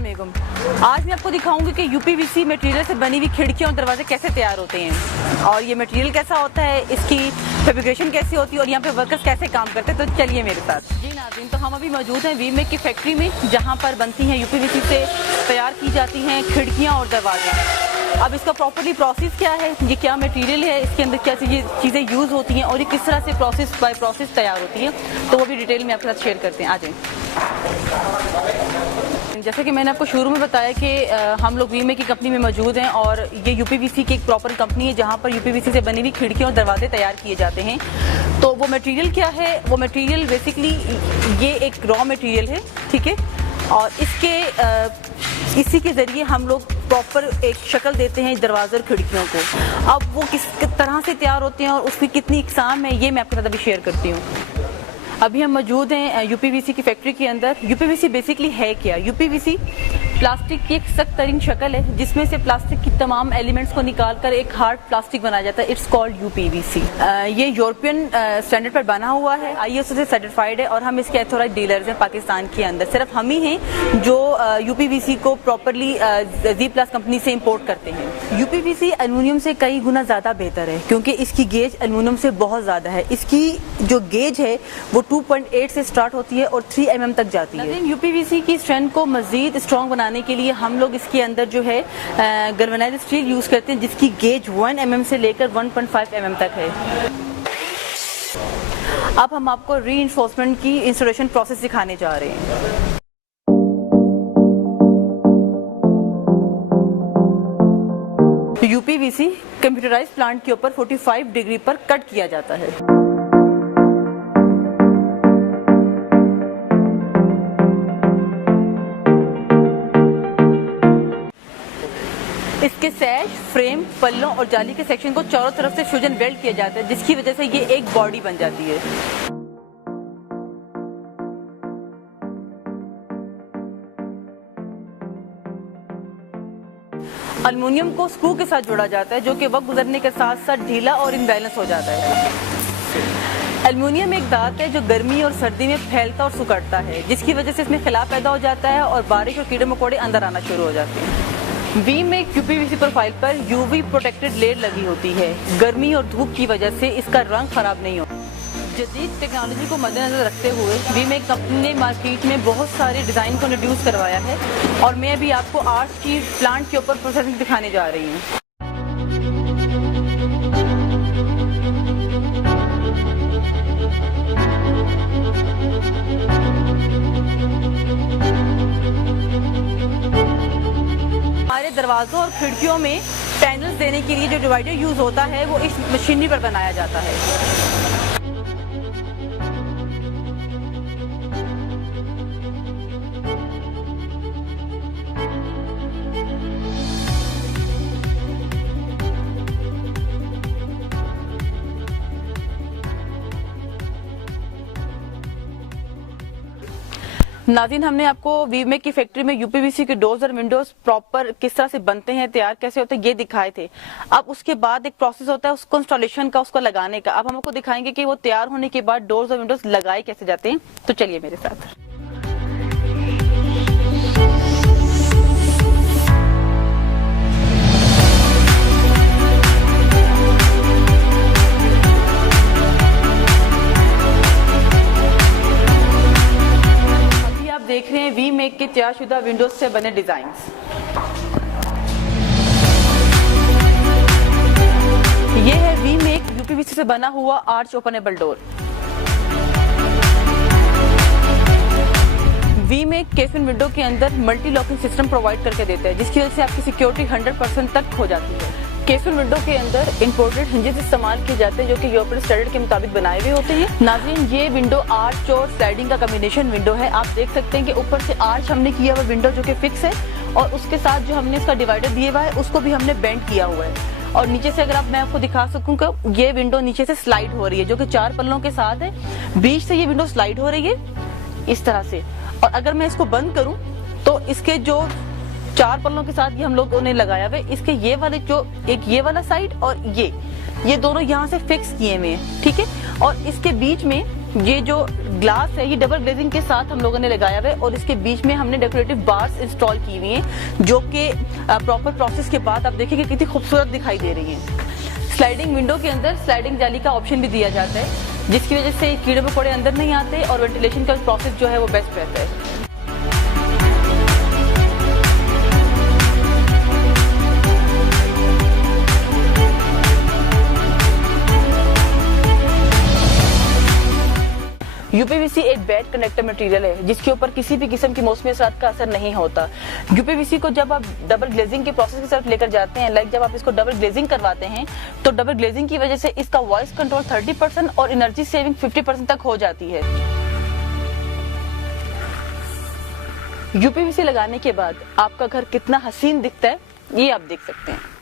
अस्सलाम वालेकुम। आज मैं आपको दिखाऊंगी कि यूपीवीसी मटेरियल से बनी हुई खिड़कियां और दरवाजे कैसे तैयार होते हैं और ये मटेरियल कैसा होता है, इसकी फैब्रिकेशन कैसी होती है और यहाँ पे वर्कर्स कैसे काम करते हैं। तो चलिए मेरे साथ। जी नाज़रीन, तो हम अभी मौजूद हैं वी मेक की फैक्ट्री में, जहाँ पर बनती हैं यूपीवीसी से तैयार की जाती हैं खिड़कियाँ और दरवाजे। अब इसका प्रॉपर्ली प्रोसेस क्या है, ये क्या मटेरियल है, इसके अंदर क्या चीज़ें यूज़ होती हैं और ये किस तरह से प्रोसेस बाय प्रोसेस तैयार होती है, तो वो भी डिटेल में आपके साथ शेयर करते हैं। आ जाएं। जैसे कि मैंने आपको शुरू में बताया कि हम लोग वी मेक की कंपनी में मौजूद हैं और ये यूपीवीसी की एक प्रॉपर कंपनी है जहाँ पर यूपीवीसी से बनी हुई खिड़कियाँ और दरवाजे तैयार किए जाते हैं। तो वो मटेरियल क्या है, वो मटेरियल बेसिकली ये एक रॉ मटेरियल है, ठीक है, और इसी के ज़रिए हम लोग प्रॉपर एक शक्ल देते हैं दरवाजे और खिड़कियों को। अब वो किस तरह से तैयार होते हैं और उसकी कितनी इकसाम है, ये मैं आपके साथ अभी शेयर करती हूँ। अभी हम मौजूद हैं यूपीवीसी की फैक्ट्री के अंदर। यूपीवीसी बेसिकली है क्या? यूपीवीसी प्लास्टिक की एक सख्त तरीन शक्ल है जिसमें से प्लास्टिक की तमाम एलिमेंट्स को निकालकर एक हार्ड प्लास्टिक बनाया जाता है। It's called UPVC. ये यूरोपियन स्टैंडर्ड पर बना हुआ है, आईएसओ से सर्टिफाइड है और हम इसके ऑथोराइज्ड डीलर्स हैं पाकिस्तान के अंदर। सिर्फ हम ही हैं जो यूपीवीसी को प्रॉपरली जी प्लस कंपनी से इम्पोर्ट करते हैं। यूपीवीसी एल्युमिनियम से कई गुना ज़्यादा बेहतर है क्योंकि इसकी गेज एल्युमिनियम से बहुत ज़्यादा है। इसकी जो गेज है वो 2.8 से स्टार्ट होती है और 3 mm तक जाती है। यूपीवीसी की स्ट्रेंथ को मजीद स्ट्रॉन्ग बनाने के लिए हम लोग इसके अंदर जो है गैल्वेनाइज्ड स्टील यूज करते हैं जिसकी गेज 1 mm से लेकर 1.5 mm तक है। अब हम आपको रीइंफोर्समेंट की इंस्टॉलेशन प्रोसेस सिखाने जा रहे हैं। यूपीवीसी कंप्यूटराइज्ड प्लांट के ऊपर 45 डिग्री पर कट किया जाता है। इसके सैश, फ्रेम, पल्लों और जाली के सेक्शन को चारों तरफ से फ्यूजन वेल्ड किया जाता है जिसकी वजह से ये एक बॉडी बन जाती है। एल्युमिनियम को स्क्रू के साथ जोड़ा जाता है जो कि वक्त गुजरने के साथ साथ ढीला और इम्बैलेंस हो जाता है। एल्युमिनियम एक धात है जो गर्मी और सर्दी में फैलता और सुकड़ता है जिसकी वजह से इसमें खिलाफ पैदा हो जाता है और बारिश और कीड़े मकोड़े अंदर आना शुरू हो जाते हैं। वी मेक यूपीवीसी प्रोफाइल पर यूवी प्रोटेक्टेड लेयर लगी होती है। गर्मी और धूप की वजह से इसका रंग खराब नहीं होता। जदीद टेक्नोलॉजी को मद्देनजर रखते हुए वी मेक कंपनी ने मार्केट में बहुत सारे डिज़ाइन को इंट्रोड्यूस करवाया है और मैं अभी आपको आर्च की प्लांट के ऊपर प्रोसेसिंग दिखाने जा रही हूँ। हमारे दरवाजों और खिड़कियों में पैनल्स देने के लिए जो डिवाइडर यूज होता है वो इस मशीनरी पर बनाया जाता है। नाज़रीन, हमने आपको वी मेक की फैक्ट्री में यूपीवीसी के डोर्स और विंडोज प्रॉपर किस तरह से बनते हैं, तैयार कैसे होते हैं, ये दिखाए थे। अब उसके बाद एक प्रोसेस होता है उसको इंस्टॉलेशन का, उसको लगाने का। अब हम आपको दिखाएंगे कि वो तैयार होने के बाद डोर्स और विंडोज लगाए कैसे जाते हैं। तो चलिए मेरे साथ। देख रहे हैं वी मेक के तैयारशुदा विंडोज से बने डिजाइन्स। ये है वी मेक यूपीवीसी से बना हुआ arch openable door. We make केफिन विंडो के अंदर मल्टी लॉकिंग सिस्टम प्रोवाइड करके देता है जिसकी वजह से आपकी सिक्योरिटी 100% तक हो जाती है। केफिन विंडो के अंदर इंपोर्टेड हिंजेस इस्तेमाल किए जाते हैं जो कि यूरोपियन स्टैंडर्ड के मुताबिक बनाए हुए होते हैं। नाज़रीन, ये विंडो आर्च और स्लाइडिंग का कॉम्बिनेशन विंडो है। आप देख सकते हैं कि ऊपर से आर्च हमने किया हुआ विंडो जो कि फिक्स है और उसके साथ जो हमने इसका डिवाइडर दिया हुआ है उसको भी हमने बेंड किया हुआ है। और नीचे से अगर मैं आपको दिखा सकूं कि ये विंडो नीचे से स्लाइड हो रही है जो कि 4 पल्लों के साथ है। बीच से ये विंडो स्लाइड हो रही है इस तरह से, और अगर मैं इसको बंद करूं तो इसके जो 4 पल्लों के साथ ये हम लोगों ने लगाया हुआ है, इसके ये वाले जो एक ये वाला साइड और ये दोनों यहाँ से फिक्स किए हुए हैं, ठीक है। और इसके बीच में ये जो ग्लास है ये डबल ग्लेजिंग के साथ हम लोगों ने लगाया हुआ है और इसके बीच में हमने डेकोरेटिव बार्स इंस्टॉल की हुई हैं जो कि प्रॉपर प्रोसेस के बाद आप देखिए कि कितनी खूबसूरत दिखाई दे रही हैं। स्लाइडिंग विंडो के अंदर स्लाइडिंग जाली का ऑप्शन भी दिया जाता है जिसकी वजह से कीड़े मकोड़े अंदर नहीं आते और वेंटिलेशन का प्रोसेस जो है वो बेस्ट रहता है। यूपीवीसी एक बेड कंडक्टर मटेरियल है जिसके ऊपर किसी भी किस्म की मौसमी असरात का असर नहीं होता। यूपीवीसी को जब आप डबल ग्लेजिंग के प्रोसेस की तरफ लेकर जाते हैं, जब आप इसको डबल ग्लेजिंग करवाते हैं तो डबल ग्लेजिंग की वजह से इसका वॉइस कंट्रोल 30% और एनर्जी सेविंग 50% तक हो जाती है। यूपीवीसी लगाने के बाद आपका घर कितना हसीन दिखता है ये आप देख सकते हैं।